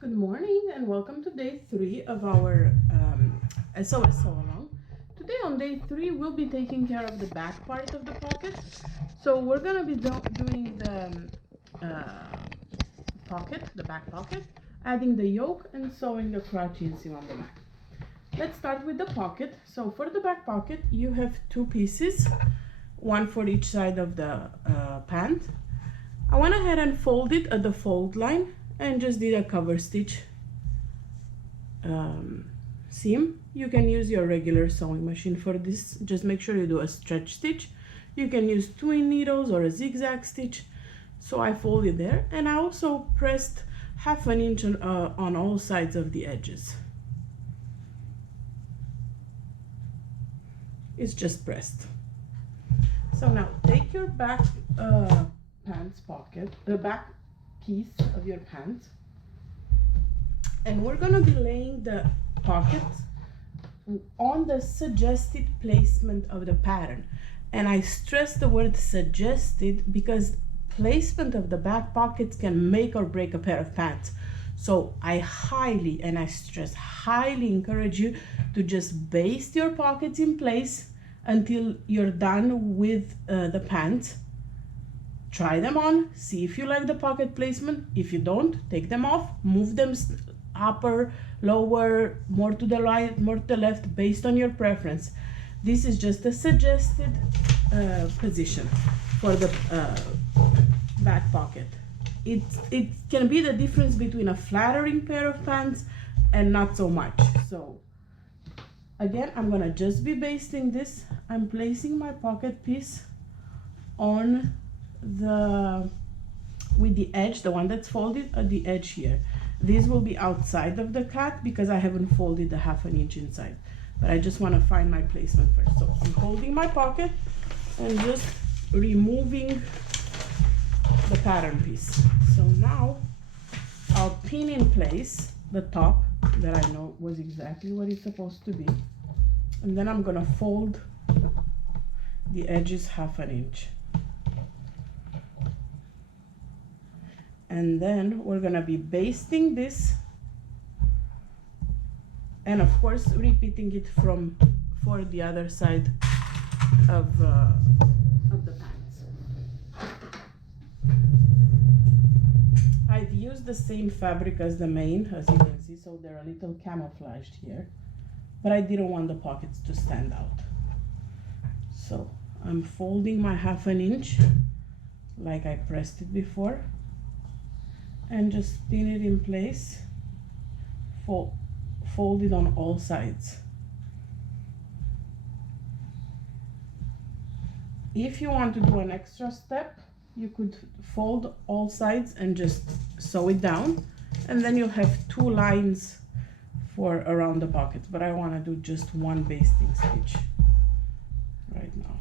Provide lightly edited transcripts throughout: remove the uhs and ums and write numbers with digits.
Good morning and welcome to day 3 of our SOS Sew Along. Today on day 3 we'll be taking care of the back part of the pocket. So we're going to be doing the pocket, the back pocket, adding the yoke and sewing the crotch inseam on the back. Let's start with the pocket. So for the back pocket you have 2 pieces, one for each side of the pant. I went ahead and folded at the fold line and just did a cover stitch seam. You can use your regular sewing machine for this. Just make sure you do a stretch stitch. You can use twin needles or a zigzag stitch. So I folded there, and I also pressed 1/2 inch on all sides of the edges. It's just pressed. So now take your back pants pocket, the back piece of your pants, and we're gonna be laying the pocket on the suggested placement of the pattern. And I stress the word suggested because placement of the back pockets can make or break a pair of pants. So I highly, and I stress highly, encourage you to just baste your pockets in place until you're done with the pants. Try them on, see if you like the pocket placement. If you don't, take them off, move them upper, lower, more to the right, more to the left, based on your preference. This is just a suggested position for the back pocket. It can be the difference between a flattering pair of pants and not so much. So again, I'm gonna just be basting this. I'm placing my pocket piece on with the edge, the one that's folded at the edge here. This will be outside of the cut because I haven't folded the 1/2 inch inside, but I just want to find my placement first. So I'm holding my pocket and just removing the pattern piece. So now I'll pin in place the top that I know was exactly what it's supposed to be, and then I'm gonna fold the edges 1/2 inch. And then we're gonna be basting this, and of course repeating it for the other side of the pants. I've used the same fabric as the main, as you can see, so they're a little camouflaged here, but I didn't want the pockets to stand out. So I'm folding my 1/2 inch like I pressed it before, and just pin it in place, fold it on all sides. If you want to do an extra step, you could fold all sides and just sew it down, and then you'll have 2 lines for around the pockets, but I want to do just one basting stitch right now.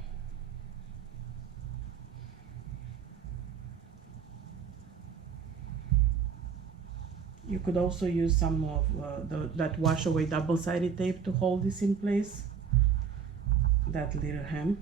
You could also use some of that wash away double-sided tape to hold this in place, that little hem.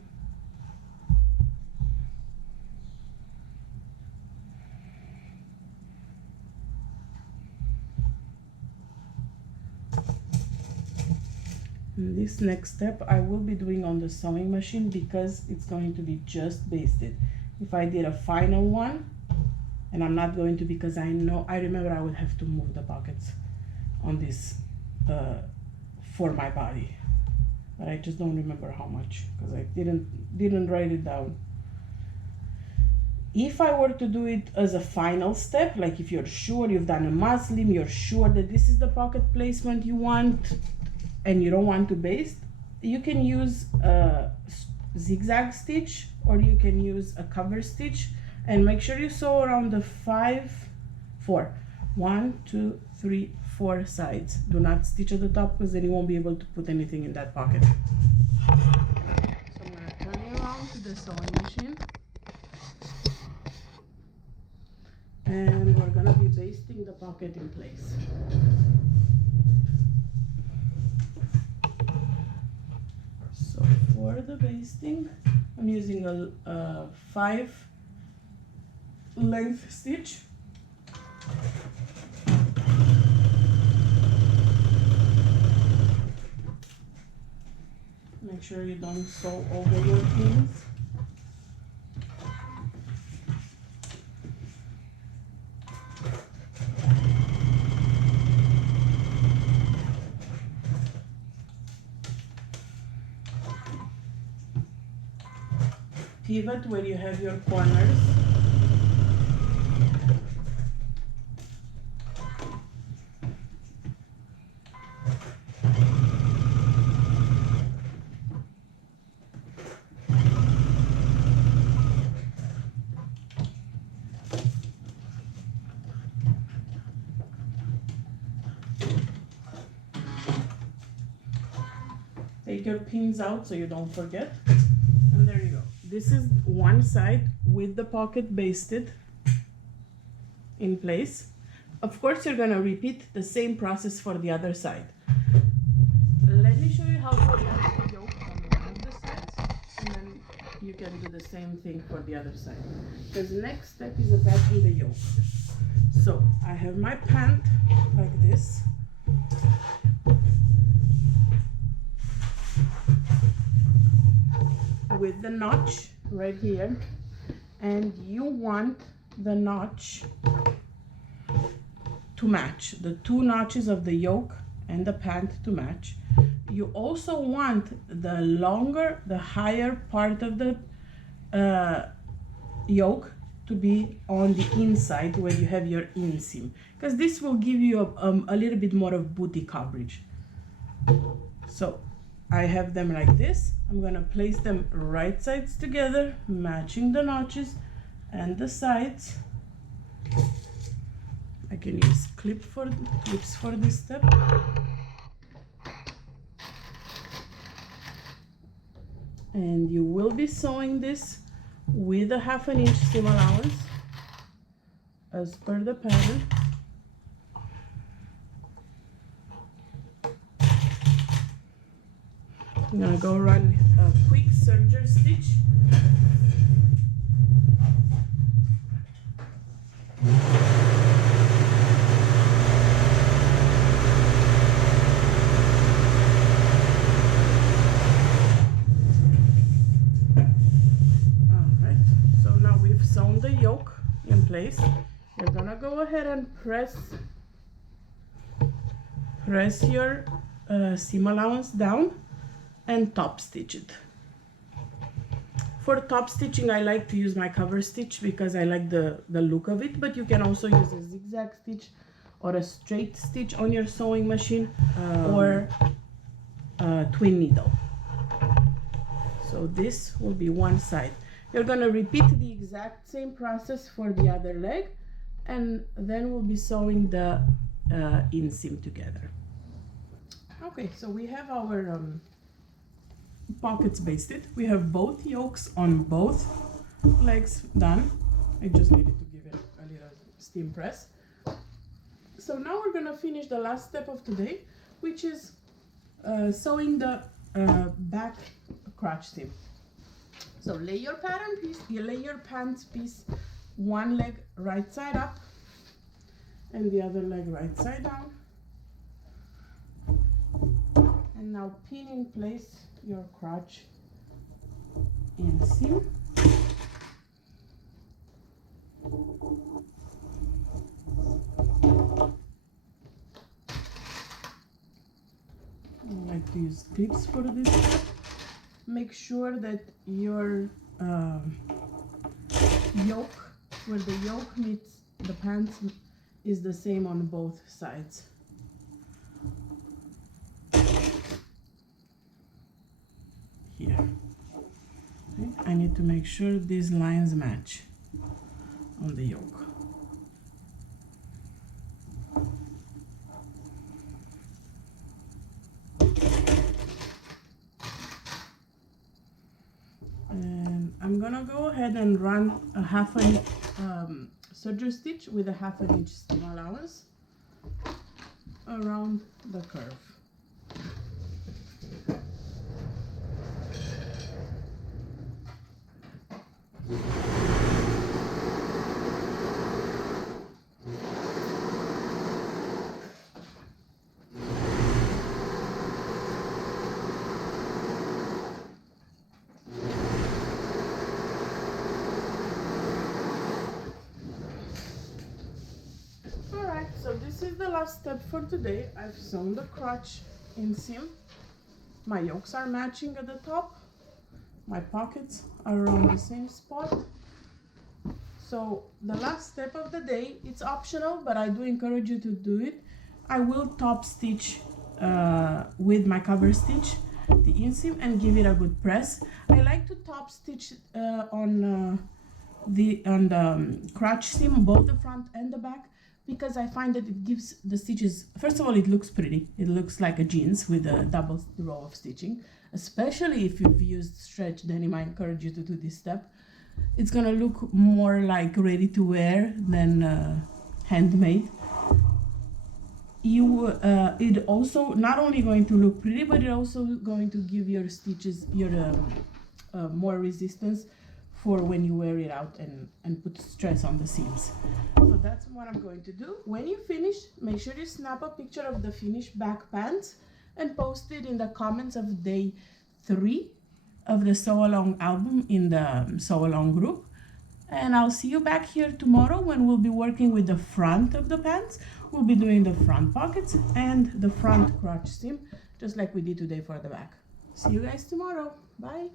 And this next step I will be doing on the sewing machine because it's going to be just basted. If I did a final one, and I'm not going to because I remember I would have to move the pockets on this for my body, but I just don't remember how much because I didn't write it down. If I were to do it as a final step, like if you're sure you've done a muslin, you're sure that this is the pocket placement you want and you don't want to baste, you can use a zigzag stitch or you can use a cover stitch. And make sure you sew around the 1, 2, 3, 4 sides. Do not stitch at the top because then you won't be able to put anything in that pocket. So I'm going to turn it around to the sewing machine. And we're going to be basting the pocket in place. So for the basting, I'm using a 5 length stitch Make sure you don't sew over your pins. Pivot where you have your corners. Take your pins out so you don't forget. And there you go. This is one side with the pocket basted in place. Of course, you're gonna repeat the same process for the other side. Let me show you how to attach the yoke on one of the sides, and then you can do the same thing for the other side. Because the next step is attaching the yoke. So I have my pant like this. With the notch right here, and you want the notch to match, the two notches of the yoke and the pant to match. You also want the longer, the higher part of the yoke to be on the inside where you have your inseam, because this will give you a little bit more of booty coverage. So I have them like this. I'm gonna place them right sides together, matching the notches and the sides. I can use clips for this step. And you will be sewing this with a 1/2 inch seam allowance as per the pattern. I'm gonna go run a quick serger stitch. Alright, so now we've sewn the yoke in place. You're gonna go ahead and press your seam allowance down and top stitch it. For top stitching, I like to use my cover stitch because I like the look of it, but you can also use a zigzag stitch or a straight stitch on your sewing machine, or a twin needle. So this will be one side. You're gonna repeat the exact same process for the other leg, and then we'll be sewing the inseam together. Okay, so we have our pockets basted. We have both yokes on both legs done. I just needed to give it a little steam press. So now we're gonna finish the last step of today, which is sewing the back crotch seam. So lay your pattern piece, you lay your pants piece, one leg right side up and the other leg right side down. And now pin in place your crotch inseam. I like to use clips for this. Make sure that your yoke, where the yoke meets the pants, is the same on both sides. Here. Okay. I need to make sure these lines match on the yoke. And I'm gonna go ahead and run a 1/2 inch serger stitch with a 1/2 inch seam allowance around the curve. is the last step for today. I've sewn the crotch inseam. My yokes are matching at the top. My pockets are around the same spot. So the last step of the day, it's optional, but I do encourage you to do it. I will top stitch with my cover stitch the inseam and give it a good press. I like to top stitch on the crotch seam, both the front and the back, because I find that it gives the stitches, first of all, it looks pretty. It looks like a jeans with a double row of stitching, especially if you've used stretch denim. I encourage you to do this step. It's gonna look more like ready to wear than handmade. It also not only going to look pretty, but it also going to give your stitches more resistance for when you wear it out and put stress on the seams. So that's what I'm going to do. When you finish, make sure you snap a picture of the finished back pants and post it in the comments of day 3 of the Sew Along album in the Sew Along group. And I'll see you back here tomorrow when we'll be working with the front of the pants. We'll be doing the front pockets and the front crotch seam, just like we did today for the back. See you guys tomorrow. Bye.